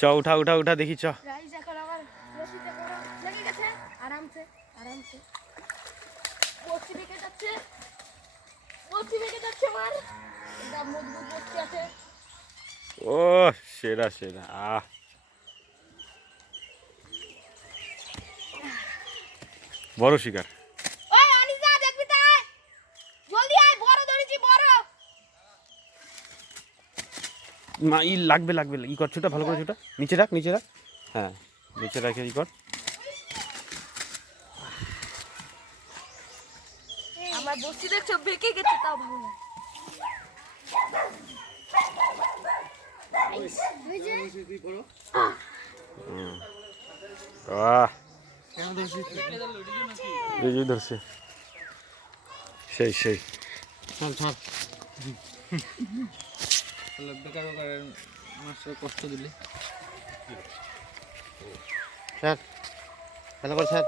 চ উঠা উঠা উঠা দেখি চ। গাইস এখন আমার রশিতে পুরো লেগে গেছে। আরামসে আরামসে বসি ভেঙে যাচ্ছে, বসি ভেঙে যাচ্ছে আমার। এটা মজবুত বসি আছে। ও সেরা সেরা বড় শিকার। ওই আনিসা দেখবি তো আয়, জলদি আয়, বড় ধরেছি বড়। মা ই লাগবে লাগবে ই কর ছোটা ভালো করে ছোটা নিচে রাখ নিচে রাখ। হ্যাঁ নিচে রাখে ই কর। আমার বসি দেখছো বেঁকে গেছে, তাও ভালো না। ধরছে সেই সেই বেকার বেকার মাছটা কষ্ট দিলে স্যার ভালো করে স্যার।